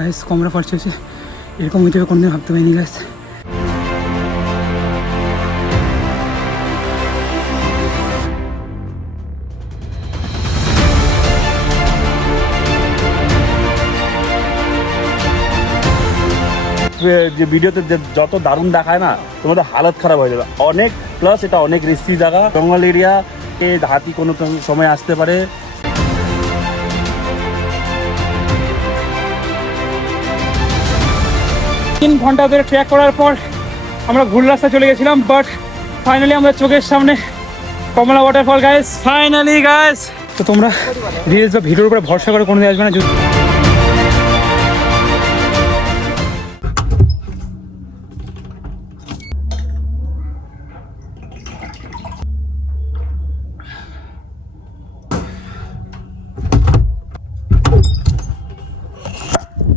Guys কমলা false হয়েছে, এরকম হয়ে যাবে কোনদিন ভাবতে পারিনি গাইস। যে ভিডিওতে যত দারুণ দেখায় না, তোমাদের হালত খারাপ হয়ে যাবে অনেক। প্লাস এটা অনেক রিস্কি জায়গা, জঙ্গল এরিয়া, হাতি কোনো সময় আসতে পারে। 3 ঘন্টা ধরে ট্র্যাক করার পর আমরা ভুল রাস্তা চলে গেছিলাম, বাট ফাইনালি আমরা চোখের সামনে কমলা ওয়াটারফল গাইস, ফাইনালি গাইস। তো তোমরা রিলস বা ভিডিওর উপরে ভরসা করে কোনোদিন আসবে না।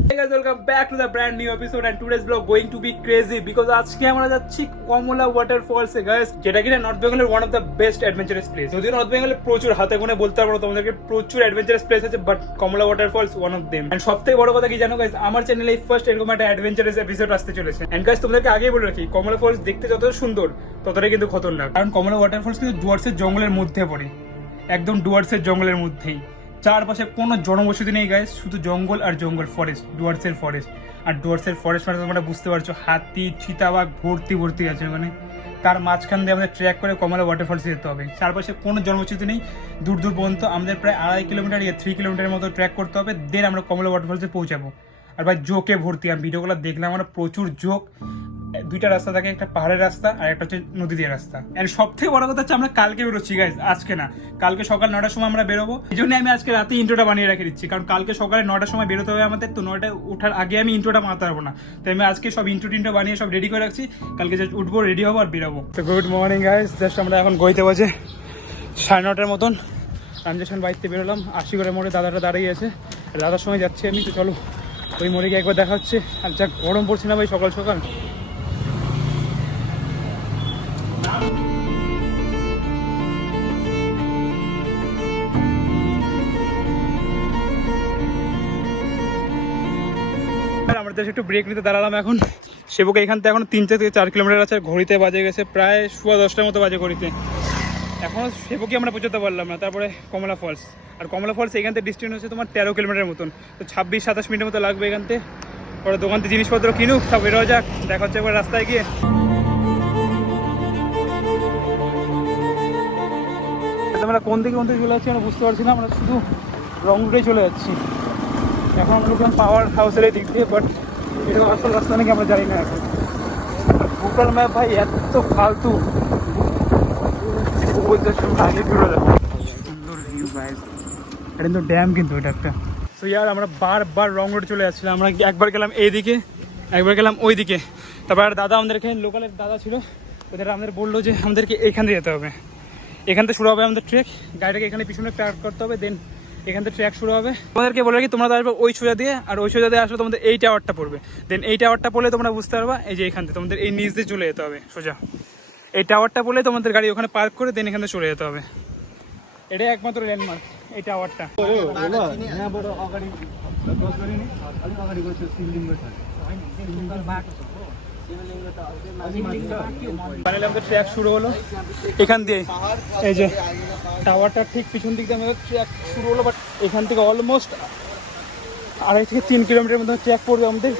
Hey guys, welcome back to the brand new episode and today's vlog going to be crazy because আজকে আমরা যাচ্ছি কমলা ওয়াটারফলস এ গাইস, যেটা কিনা নর্থ বেঙ্গলের one of the best adventurous place. যদিও নর্থ বেঙ্গলে প্রচুর হাতে গোনে বলতে পারবো তোমাদেরকে প্রচুর অ্যাডভেঞ্চারাস প্লেস আছে, but Kamala waterfalls one of them. And সবথেকে বড় কথা কি জানো গাইস, আমার চ্যানেলে এই ফার্স্ট এরকম একটা অ্যাডভেঞ্চারাস এপিসোড আসতে চলেছে। এন্ড গাইস তোমাদেরকে আগেই বলে রাখি, কমলা ফলস দেখতে যত সুন্দর ততটাই কিন্তু খতরনাক, কারণ কমলা ওয়াটারফলস কিন্তু ডুয়ার্সের জঙ্গলের মধ্যে পড়ে, একদম ডুয়ার্সের জঙ্গলের মধ্যেই। চারপাশে কোনো জনবসতি নেই গাইস, শুধু জঙ্গল আর জঙ্গল, ফরেস্ট, ডুয়ার্সের ফরেস্ট। আর ডুয়ার্সের ফরেস্ট মানে তোমরা বুঝতে পারছো, হাতি চিতাবাঘ ভর্তি আছে ওখানে। তার মাঝখান দিয়ে আমাদের ট্র্যাক করে কমলা ওয়াটারফলসে যেতে হবে। চারপাশে কোনো জনবসতি নেই, দূর পর্যন্ত আমাদের প্রায় 2.5 কিলোমিটার 3 কিলোমিটারের মতো ট্র্যাক করতে হবে, দেন আমরা কমলা ওয়াটারফলসে পৌঁছাবো। আর ভাই জোকে ভর্তি, আমি ভিডিওগুলো দেখলাম, আমরা প্রচুর জোক। 2টা রাস্তা থাকে, একটা পাহাড়ের রাস্তা আর একটা হচ্ছে নদী দিয়ে রাস্তা। এন্ড সব থেকে বড় কথা হচ্ছে আমরা কালকে বেরোচ্ছি গাইজ, আজকে না। কালকে সকাল 9টার সময় আমরা বেরোবো, এই জন্য আমি আজকে রাতে ইন্ট্রোটা বানিয়ে রেখে দিচ্ছি, কারণ কালকে সকালে 9টার সময় বেরোতে হবে আমাদের। তো 9টায় ওঠার আগে আমি ইন্ট্রোটা বানাতে পারবো না, তাই আমি আজকে সব ইন্ট্রো বানিয়ে সব রেডি করে রাখছি। কালকে জাস্ট উঠবো, রেডি হবো আর বেরোবো। তো গুড মর্নিং গাইজ, জাস্ট আমরা এখন গইতে বাজে 9:30 মতন। ট্রানজেকশন বাইকতে বেরোলাম, আশিগড়ে মোড়ে দাদাটা দাঁড়িয়ে আছে, দাদার সঙ্গে যাচ্ছি আমি। তো চলো ওই মোড়ে গিয়ে একবার দেখা হচ্ছে। আর যা গরম পড়ছে না ভাই সকাল সকাল। আমরা জাস্ট একটু ব্রেক নিতে দাঁড়ালাম এখন। সেবকে এখান থেকে এখন 3 থেকে 4 কিলোমিটার আছে, ঘড়িতে বাজে গেছে প্রায় 10:15 মতো বাজে ঘড়িতে। এখনও সেবকে আমরা পৌঁছতে পারলাম না। তারপরে কমলা ফলস, আর কমলা ফলস এখান থেকে ডিস্টেন্স হচ্ছে তোমার 13 কিলোমিটার মতন। তো 26-27 মিনিটের মতো লাগবে এখান থেকে। ওরা দোকান থেকে জিনিসপত্র কিনুক, সব বেরোয়া যাক, দেখা হচ্ছে একবার রাস্তায় গিয়ে। আমরা কোন দিকে চলে যাচ্ছি আমরা বুঝতে পারছি না, আমরা শুধু রং রুটেই চলে যাচ্ছি। এখন আমরা ঢুকলাম পাওয়ার হাউসের এই দিক দিয়ে, বাট এরকম আসল রাস্তা নাকি আমরা জানি না এখন। গুগল ম্যাপ ভাই এত ফালতু, সুন্দর ভিউ গাইস, এটা কিন্তু ড্যাম, কিন্তু এটা একটা। তো ইয়ার আমরা বারবার রং রোড চলে যাচ্ছিলাম। আমরা একবার গেলাম এইদিকে, একবার গেলাম ওই দিকে। তারপর আর দাদা আমাদের এখানে লোকালের দাদা ছিল, ওদের আমাদের বললো যে আমাদেরকে এইখান দিয়ে যেতে হবে। এখান থেকে শুরু হবে আমাদের ট্রেক, গাড়িটাকে এখানে পিছনে পার্ক করতে হবে, দেন এখান থেকে ট্র্যাক শুরু হবে। তোমাদেরকে বলে রাখি, তোমরা আসবে ওই সোজা দিয়ে, আর ওই সোজা দিয়ে আসলে তোমাদের এই টাওয়ারটা পড়বে। দেন এই টাওয়ারটা পড়লে তোমরা বুঝতে পারবা, এই যে এখান থেকে তোমাদের এই নিচ দিয়ে চলে যেতে হবে সোজা। এই টাওয়ারটা পড়লে তোমাদের গাড়ি ওখানে পার্ক করে দেন এখান থেকে চলে যেতে হবে। এটাই একমাত্র ল্যান্ডমার্ক, এই টাওয়ারটা। ট্র্যাক শুরু হলো এখান দিয়ে, এই যে টাওয়ারটা ঠিক পিছন দিক দিয়ে আমাদের ট্র্যাক শুরু হলো। বাট এখান থেকে অলমোস্ট 2.5 থেকে 3 কিলোমিটার মতো ট্র্যাক পড়বে আমাদের।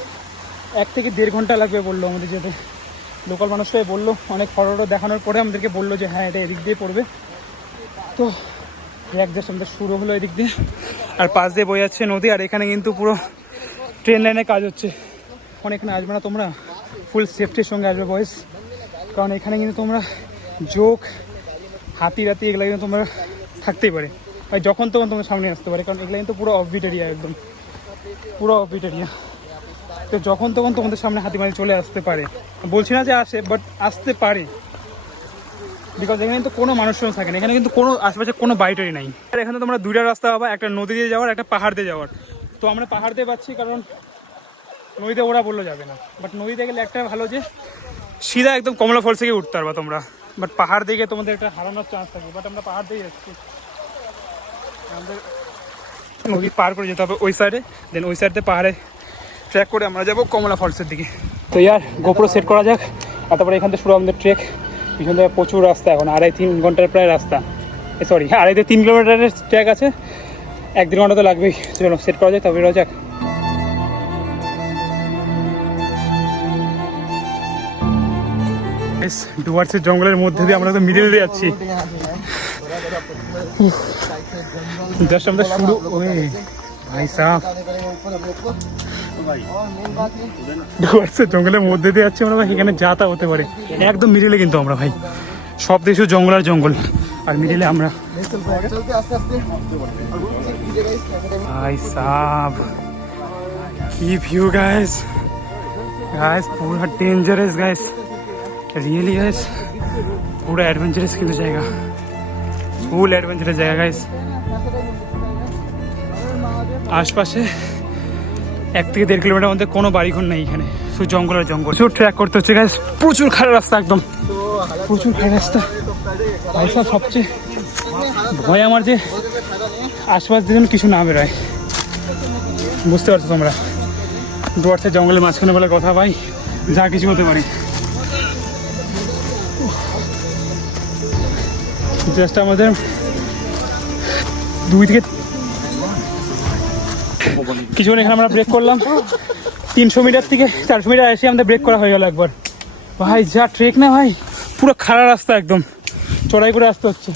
1 থেকে 1.5 ঘন্টা লাগবে বললো আমাদের যেতে। লোকাল মানুষটাই বললো, অনেক ফটো দেখানোর পরে আমাদেরকে বললো যে হ্যাঁ এটা এদিক দিয়ে পড়বে। তো ট্র্যাক জাস্ট আমাদের শুরু হলো এদিক দিয়ে, আর পাশ দিয়ে বয়ে যাচ্ছে নদী। আর এখানে কিন্তু পুরো ট্রেন লাইনের কাজ হচ্ছে। এখন এখানে আসবে না তোমরা, ফুল সেফটির সঙ্গে আসবে বয়েস, কারণ এখানে কিন্তু তোমরা জোক, হাতি রাতি এগুলো কিন্তু তোমরা থাকতেই পারে, ভাই যখন তখন তোমার সামনে আসতে পারে, কারণ এগুলো কিন্তু পুরো অফবিট এরিয়া, একদম পুরো অফবিট এরিয়া। তো যখন তখন তোমাদের সামনে হাতিমারি চলে আসতে পারে, বলছি না যে আসে, বাট আসতে পারে, বিকজ এখানে কিন্তু কোনো মানুষজন থাকে না, এখানে কিন্তু কোনো আশেপাশে কোনো বাইটারি নাই। আর এখানে তোমরা 2টা রাস্তা পাবা, একটা নদী দিয়ে যাওয়ার, একটা পাহাড় দিয়ে যাওয়ার। তো আমরা পাহাড় দিয়ে পাচ্ছি, কারণ নদীতে ওরা বললো যাবে না। বাট নদীতে গেলে একটা ভালো যে সিধা একদম কমলা ফলস থেকে উঠতে পারবা তোমরা, বাট পাহাড় দিকে তোমাদের একটা হারানোর চান্স থাকে। বাট আমরা পাহাড় দিয়ে যাচ্ছি, আমাদের নদী পার করে যেতে হবে ওই সাইডে, দেন ওই সাইডে পাহাড়ে ট্রেক করে আমরা যাবো কমলা ফলসের দিকে। তো ইয়ার গোপ্রো সেট করা যাক, আর তারপরে এখান থেকে শুরু আমাদের ট্রেক। পিছন থেকে প্রচুর রাস্তা, এখন 2.5-3 ঘন্টার প্রায় রাস্তা, সরি 2.5-3 কিলোমিটারের ট্রেক আছে, 1-1.5 ঘন্টা তো লাগবেই। চলো সেট করা যায়, তবে বেরোয়া যাক। ডুয়ার্সের জঙ্গলের মধ্যে দিয়ে আমরা তো মিডিল দিয়ে যাচ্ছি। জাস্ট আমরা শুরু, ওই ভাই সাহেব ডুয়ার্সের জঙ্গলের মধ্যে দিয়ে যাচ্ছি আমরা ভাই। এখানে যা তা হতে পারে, একদম মিডিলে কিন্তু আমরা ভাই, সব দেশও জঙ্গল আর জঙ্গল, আর মিডিলে আমরা। ভাই সাহেব কি ভিউ গাইস, গাইস পুরা डेंजरस गाइस, रियली गाइस पूरा एडवेंचरस কিন্তু জায়গা, ফুল এডভেঞ্চারাস জায়গা গাইস। আশপাশে 1-1.5 কিলোমিটার মধ্যে কোনো বাড়িঘর নেই, এখানে শুধু জঙ্গল আর জঙ্গল। প্রচুর ট্র্যাক করতে হচ্ছে গাইস, প্রচুর খারাপ রাস্তা, একদম প্রচুর খারাপ রাস্তা ভাই সাহেব। সবচেয়ে ভয় আমার যে আশপাশ দিয়ে কিছু না বেরোয়, বুঝতে পারছো তোমরা। ডুয়ার্সের জঙ্গলের মাঝখানে বলে কথা ভাই, যা কিছু হতে পারে। জাস্ট আমাদের 2 থেকে কিছুক্ষণ এখানে আমরা ব্রেক করলাম, 300 মিটার থেকে 400 মিটার এসে আমাদের ব্রেক করা হয়ে গেল একবার। ভাই যা ট্রেক না ভাই, পুরো খাড়া রাস্তা, একদম চড়াই করে আসতে হচ্ছে।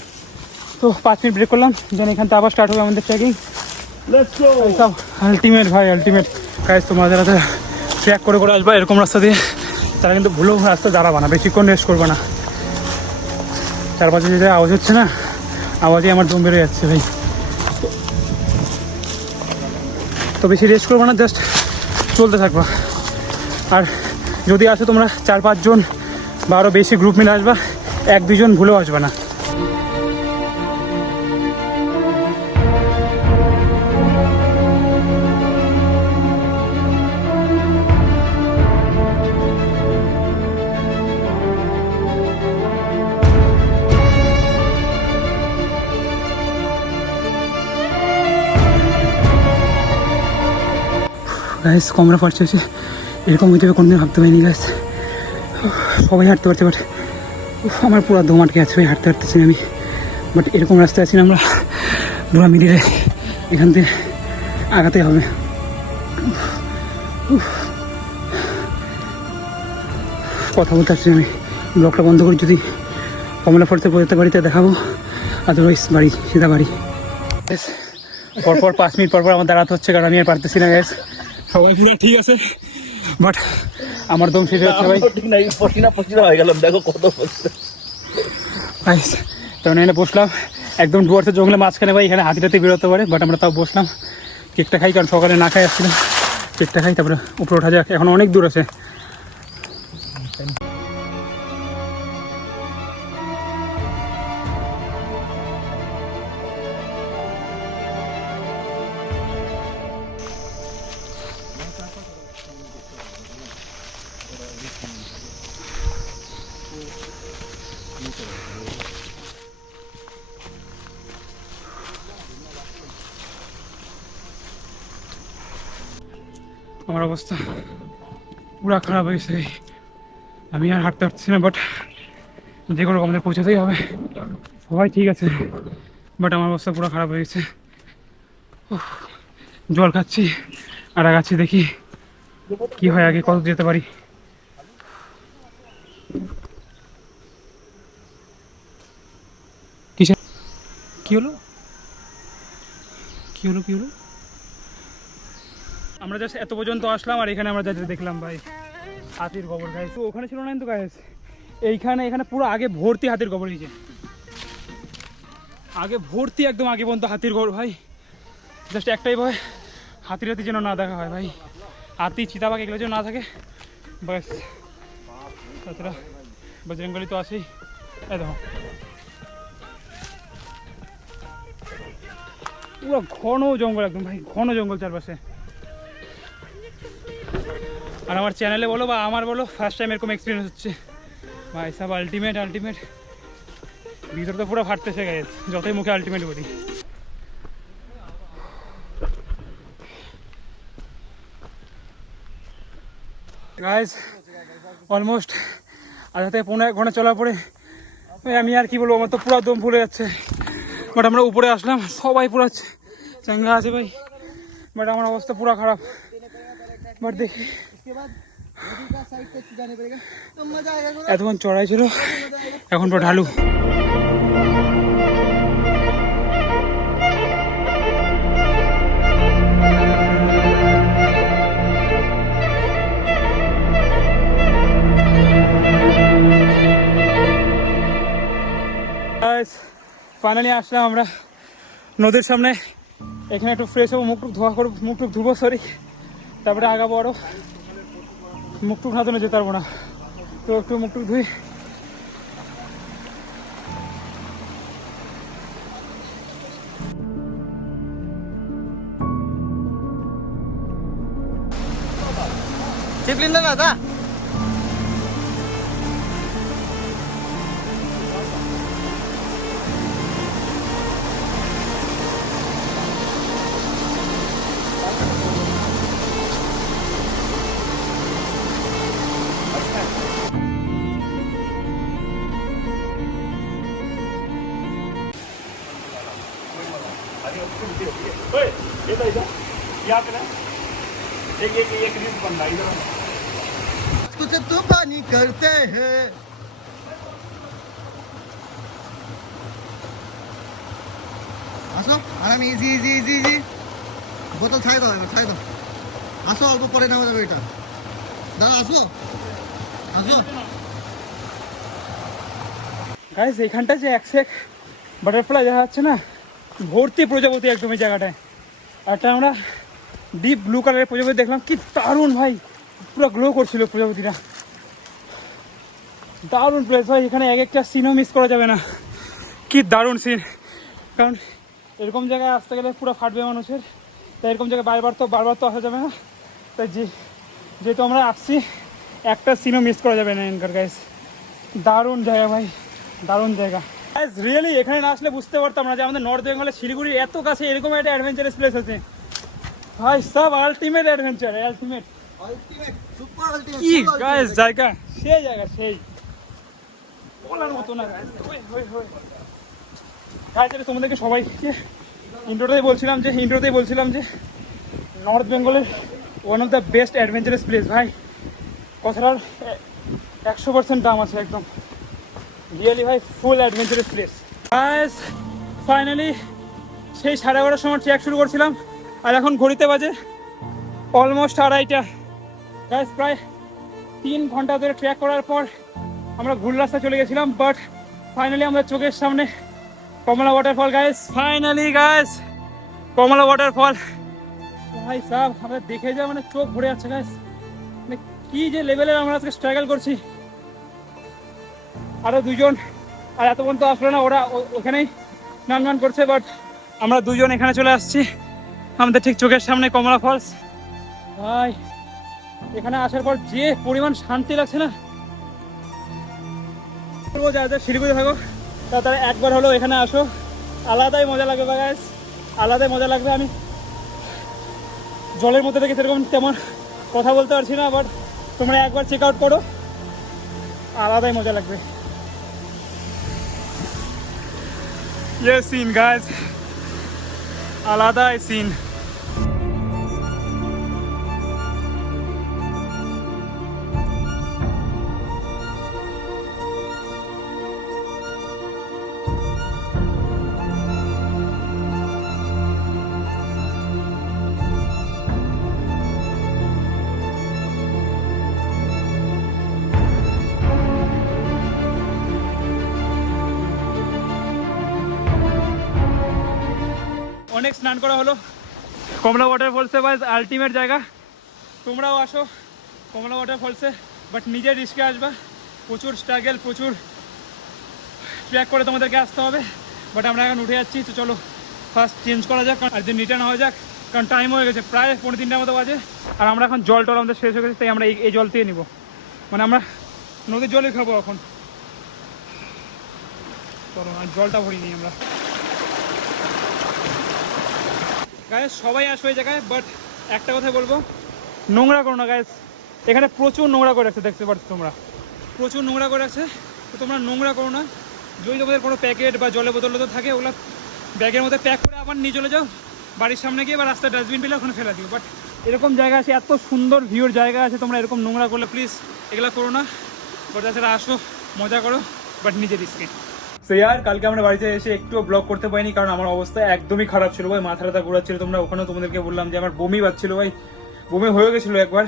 তো 5 মিনিট ব্রেক করলাম, দেন এখান থেকে আবার স্টার্ট হবে আমাদের ট্রেকিং। আলটিমেট ভাই, আলটিমেট গাইস। তোমরা যারা ট্র্যাক করে করে আসবা এরকম রাস্তা দিয়ে, তারা কিন্তু ভুলেও রাস্তা দাঁড়াবা না, বেশিক্ষণ রেস্ট করবে না। চারপাশে যে আওয়াজ হচ্ছে না, আওয়াজে আমার দম বেরোয় যাচ্ছে ভাই। তো বেশি রেস্ট করবো না, জাস্ট চলতে থাকবা। আর যদি আসো তোমরা 4-5 জন বা আরও বেশি গ্রুপ মিলে আসবা, 1-2 জন ভুলেও আসবে না। গাইস কমলা ফাটছে হচ্ছে, এরকম হয়ে যাবে কোনোদিন ভাবতে পারিনি গাইস। সবাই হাঁটতে পারছে, বাট আমার পুরো দম আটকে আছে ভাই, হাঁটতে পারতেছি না আমি। বাট এরকম রাস্তায় আছি না আমরা, পুরো মিডিলে, এখান থেকে আগাতে হবে। কথা বলতে পারছি আমি, ব্লগটা বন্ধ করি। যদি কমলা ফলসে পৌঁছাতে বাড়িতে দেখাবো, আদারওয়াইজ বাড়ি, সিধা বাড়ি। পরপর 5 মিনিট পরপর আমার দাঁড়াতে হচ্ছে, কারণ আমি আর পারতেছি না গ্যাস। সবাই পুরো ঠিক আছে, বাট আমার দম শেষ হচ্ছে ভাই। পচিনা হয়ে গেলাম, দেখো কত তখন এখানে বসলাম একদম ডুয়ার্সের জঙ্গলের মাঝখানে ভাই। এখানে হাতিটাতে বেরোতে পারে, বাট আমরা তাও বসলাম। কেকটা খাই, কারণ সকালে না খাই আসছিলাম। কেকটা খাই, তারপরে উপরে ওঠা যাক, এখন অনেক দূর আছে। আমার অবস্থা পুরো খারাপ হয়েছে, আমি আর হাঁটতে পারছি না। বাট যে কোনো আমাদের পৌঁছাতেই হবে। সবাই ঠিক আছে, বাট আমার অবস্থা পুরো খারাপ হয়ে গেছে। জল খাচ্ছি আর আগাচ্ছি, দেখি কি হয়, আগে কত যেতে পারি। কি হলো, কি হলো, কি হলো? আমরা জাস্ট এত পর্যন্ত আসলাম, আর এখানে আমরা যা দেখলাম ভাই, হাতির গোবর গাইস। তো ওখানে ছিল না কিন্তু গাইস, এখানে পুরো আগে ভর্তি হাতির গোবর, নিচে আগে ভর্তি, একদম আগে পর্যন্ত হাতির গোবর ভাই। জাস্ট একটাই ভয়, হাতির যেন না দেখা হয় ভাই, হাতি চিতাবাঘ এগুলো যেন না থাকে ব্যাস। তাছাড়া বজরঙ্গলি তো আছেই। দেখো পুরো ঘন জঙ্গল, একদম ভাই ঘন জঙ্গল চারপাশে। আর আমার চ্যানেলে বলো বা আমার বলো, ফার্স্ট টাইম এরকম এক্সপিরিয়েন্স হচ্ছে ভাই সব। Ultimate, ultimate. ভিতর তো পুরো ফাটতেছে গায়ে, যতই মুখে আলটিমেট বলি। গাইজ অলমোস্ট আধা থেকে 15 ঘন্টা চলার পরে আমি আর কি বলবো, আমার তো পুরো দম ফুলে যাচ্ছে। বাট আমরা উপরে আসলাম, সবাই পুরো চাঙ্গা আছে ভাই, বাট আমার অবস্থা পুরো খারাপ। বাট দেখি এতক্ষণ চড়াই ছিল, এখন পুরো ঢালু। ফাইনালি আসলাম আমরা নদীর সামনে। এখানে একটু ফ্রেশ হবো, মুখটুক ধোয়া করবো, মুখটুক ধুবো সরি, তারপরে আগাবো আরো। মুখটুক না ধুলে যেতে পারবো না, তো একটু মুখটুক ধুই। Sipilin na nata. कुछ तूफानी करते हैं আসো আরাম ইজি ইজি ইজি ইজি বোতল ছাই দাও এবার ছাই দাও আসো অল্প পরে নামে যাবে এটা দাদা আসো আসো গাইস এখানটা যে একসেক বাটারফ্লাই দেখা যাচ্ছে না, ভর্তি প্রজাপতি একদম এই জায়গাটায়। একটা আমরা ডিপ ব্লু কালারের প্রজাপতি দেখলাম, কি দারুণ ভাই, পুরো গ্লো করছিল প্রজাপতিটা। দারুণ প্লেস ভাই, এখানে এক একটা সিনও মিস করা যাবে না, কি দারুণ সিন। কারণ এরকম জায়গায় আসতে গেলে পুরো ফাটবে মানুষের, তাই এরকম জায়গায় বারবার তো আসা যাবে না। তাই যেহেতু আমরা আসছি, একটা সিনও মিস করা যাবে না এখানকার। গাইস দারুণ জায়গা ভাই, দারুণ জায়গা। গাইস রিয়েলি এখানে না আসলে বুঝতে পারতাম না যে আমাদের নর্থ বেঙ্গলের শিলিগুড়ির এত কাছে এরকম একটা অ্যাডভেঞ্চারাস প্লেস আছে ভাই। সব ultimate adventure, ultimate ultimate super ultimate কি গাইস জায়গা, সেই জায়গা সেই বলার মতো না গাইস। গাইস এটা তোমাদেরকে সবাইকে ইন্ট্রোতেই বলছিলাম যে নর্থ বেঙ্গলের one of the best adventurous place ভাই। কথাটার 100% দাম আছে একদম, রিয়েলি ভাই ফুল অ্যাডভেঞ্চারাস প্লেস। গাইস ফাইনালি সেই 11:30 সময় ট্রেক শুরু করছিলাম, আর এখন ঘড়িতে বাজে অলমোস্ট 2:30টা। গাইস প্রায় 3 ঘন্টা ধরে ট্রেক করার পর আমরা ভুল রাস্তা চলে গেছিলাম, বাট ফাইনালি আমাদের চোখের সামনে কমলা ওয়াটারফল। গাইস ফাইনালি গাইস কমলা ওয়াটারফল ভাই সাহেব, আমরা দেখে যা মানে চোখ ভরে যাচ্ছে গাইস। মানে কি যে লেভেলের আমরা আজকে স্ট্রাগল করছি। আরও দুজন আর এত পর্যন্ত আসলো না, ওরা ওখানেই স্নান করছে, বাট আমরা দুজন এখানে চলে আসছি। আমাদের ঠিক চোখের সামনে কমলা ফলস ভাই। এখানে আসার পর যে পরিমাণ শান্তি লাগছে না, বলবো যারা শিলিগুড়ি থাকো তারা একবার হলেও এখানে আসো, আলাদাই মজা লাগবে গাইস, আলাদাই মজা লাগবে। আমি জলের মধ্যে থেকে সেরকম তেমন কথা বলতে পারছি না, বাট তোমরা একবার চেক আউট করো, আলাদাই মজা লাগবে। Yes, scene guys, আলাদাই সিন। অনেক স্নান করা হলো কমলা ওয়াটারফলসে, বাস আলটিমেট জায়গা। তোমরাও আসো কমলা ওয়াটারফলসে, বাট নিজের রিস্কে আসবা, প্রচুর স্ট্রাগল, প্রচুর ট্র্যাক করে তোমাদেরকে আসতে হবে। বাট আমরা এখন উঠে যাচ্ছি, তো চলো ফার্স্ট চেঞ্জ করা যাক, আর দিন রিটার্ন হয়ে যাক, কারণ টাইম হয়ে গেছে প্রায় 3:45 মতো বাজে। আর আমরা এখন জল টল আমাদের শেষ হয়ে গেছে, তাই আমরা এই জল দিয়ে নিবো, মানে আমরা নদীর জলই খাবো এখন। চলো আর জলটা ভরি নিই আমরা। গাইস সবাই আসবে এই জায়গায়, বাট একটা কথা বলবো, নোংরা করো না গাইস, এখানে প্রচুর নোংরা করে রাখছে, দেখতে পাচ্ছ তোমরা, প্রচুর নোংরা করে রাখছে। তো তোমরা নোংরা করো না, যদি তোমাদের কোনো প্যাকেট বা জলের বোতল তো থাকে ওগুলো ব্যাগের মধ্যে প্যাক করে আবার নিয়ে চলে যাও বাড়ির সামনে গিয়ে, বা রাস্তায় ডাস্টবিন পেলে ওখানে ফেলা দিও। বাট এরকম জায়গা আছে, এত সুন্দর ভিউর জায়গা আছে, তোমরা এরকম নোংরা করলে প্লিজ এগুলো করো না। বাট তাছাড়া আসো, মজা করো, বাট নিজের রিস্কে। সো ইয়ার কালকে আমরা বাড়িতে এসে একটুও ব্লগ করতে পারিনি, কারণ আমার অবস্থা একদমই খারাপ ছিল ভাই, মাথা ব্যথা ঘোরাচ্ছিল। তোমরা ওখানেও তোমাদেরকে বললাম যে আমার বমি পাচ্ছিল ভাই, বমি হয়ে গেছিলো একবার।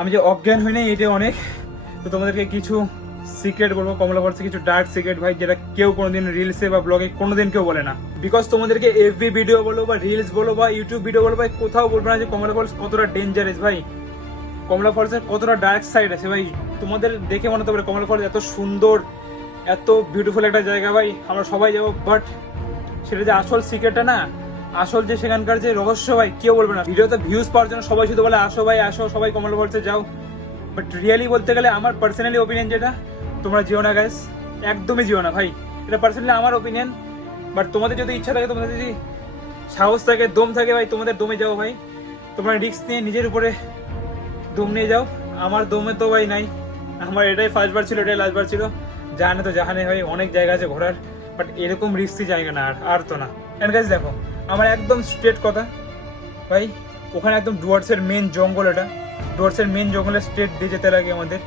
আমি যে অজ্ঞান হই নাই এটা অনেক। তো তোমাদেরকে কিছু সিক্রেট বলবো, কমলা ফলসে কিছু ডার্ক সিক্রেট ভাই, যেটা কেউ কোনোদিন রিলসে বা ব্লগে কোনোদিন কেউ বলে না। বিকজ তোমাদেরকে এফবি ভিডিও বলো বা রিলস বলো বা ইউটিউব ভিডিও বলো ভাই, কোথাও বলবো না যে কমলা ফলস কতটা ডেঞ্জারাস ভাই, কমলা ফলসের কতটা ডার্ক সাইড আছে ভাই। তোমাদের দেখে মনে হতে পারে কমলা ফলস এত সুন্দর, এত বিউটিফুল একটা জায়গা ভাই, আমরা সবাই যাবো। বাট সেটা যে আসল সিক্রেটটা না, আসল যে সেখানকার যে রহস্য ভাই, কেউ বলবে না। ভিডিওতে ভিউজ পাওয়ার জন্য সবাই শুধু বলে আসো ভাই আসো, সবাই কমলা ফলসে যাও। বাট রিয়েলি বলতে গেলে আমার পার্সোনালি ওপিনিয়ন যেটা, তোমরা যেও না গাইস, একদমই যেও না ভাই, এটা পার্সোনালি আমার ওপিনিয়ন। বাট তোমাদের যদি ইচ্ছা থাকে, তোমাদের যদি সাহস থাকে, দম থাকে ভাই, তোমাদের দমে যাও ভাই, তোমরা রিস্ক নিয়ে নিজের উপরে দম নিয়ে যাও। আমার দমে তো ভাই নাই, আমার এটাই ফার্স্টবার ছিল, এটাই লাস্টবার ছিল। জাহানে তো জাহানে ভাই, অনেক জায়গা আছে ঘোরার, বাট এরকম রিস্কি জায়গা না, আর তো না। এন্ড গাইস দেখো, আমার একদম স্ট্রেট কথা ভাই, ওখানে একদম ডুয়ার্সের মেন জঙ্গল, এটা ডুয়ার্সের মেন জঙ্গলে স্ট্রেট দিয়ে যেতে লাগে আমাদের।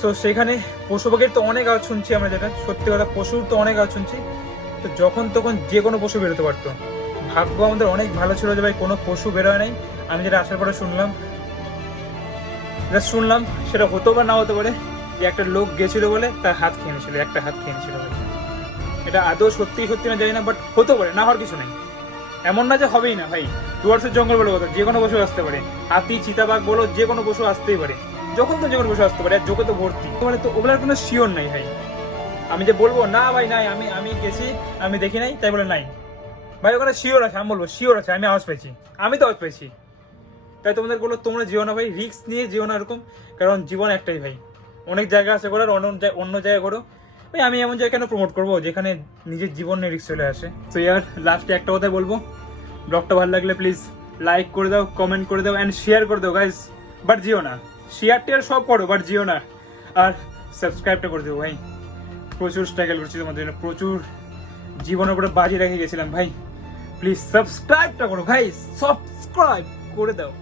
সো সেখানে পশু পাখির তো অনেক আওয়াজ শুনছি আমরা, যেটা সত্যি কথা, পশুর তো অনেক আওয়াজ শুনছি। তো যখন তখন যে কোনো পশু বেরোতে পারতো। ভাগ্য আমাদের অনেক ভালো ছিল যে ভাই কোনো পশু বেরোয় নাই। আমি যেটা আসার পরে শুনলাম সেটা হতো বা না হতে পারে, যে একটা লোক গেছিল বলে তার হাত খেয়ে নিয়েছিল, একটা হাত খেয়ে নিয়েছিল ভাই। এটা আদৌ সত্যি না জানি না, বাট হতে পারে, না হওয়ার কিছু নেই। এমন না যে হবেই না ভাই, ডুয়ার্সের জঙ্গল বলে কথা, যে কোনো পশু আসতে পারে, হাতি চিতাবাঘ বলো, যে কোনো পশু আসতেই পারে, যখন তো যে কোনো পশু আসতে পারে, আর যোগে তো ভর্তি। মানে তো ওগুলার কোনো শিওর নাই ভাই। আমি যে বলবো না ভাই নাই, আমি গেছি, আমি দেখি নাই, তাই বলে নাই ভাই, ওখানে শিওর আছে। আমি বলবো শিওর আছে, আমি আওয়াজ পেয়েছি, আমি তো আওয়াজ পেয়েছি। তাই তোমাদের বলবো, তোমরা যেও না ভাই, রিস্ক নিয়ে যেও না এরকম, কারণ জীবন একটাই ভাই, অনেক জায়গা আছে করার, অন্য জায়গায় করো ভাই। আমি এমন জায়গা কেন প্রমোট করবো যেখানে নিজের জীবন নিয়ে রিস্ক চলে আসে। তো ইয়ার লাস্টে একটা কথাই বলবো, ব্লগটা ভালো লাগলে প্লিজ লাইক করে দাও, কমেন্ট করে দাও, অ্যান্ড শেয়ার করে দাও গাইজ। বাট যেও না, শেয়ার টেয়ার সব করো, বাট যেও না। আর সাবস্ক্রাইবটা করে দেবো ভাই, প্রচুর স্ট্রাগল করছি তোমাদের জন্য, প্রচুর জীবনের উপরে বাজি রেখে গেছিলাম ভাই। প্লিজ সাবস্ক্রাইবটা করো ভাই, সাবস্ক্রাইব করে দাও।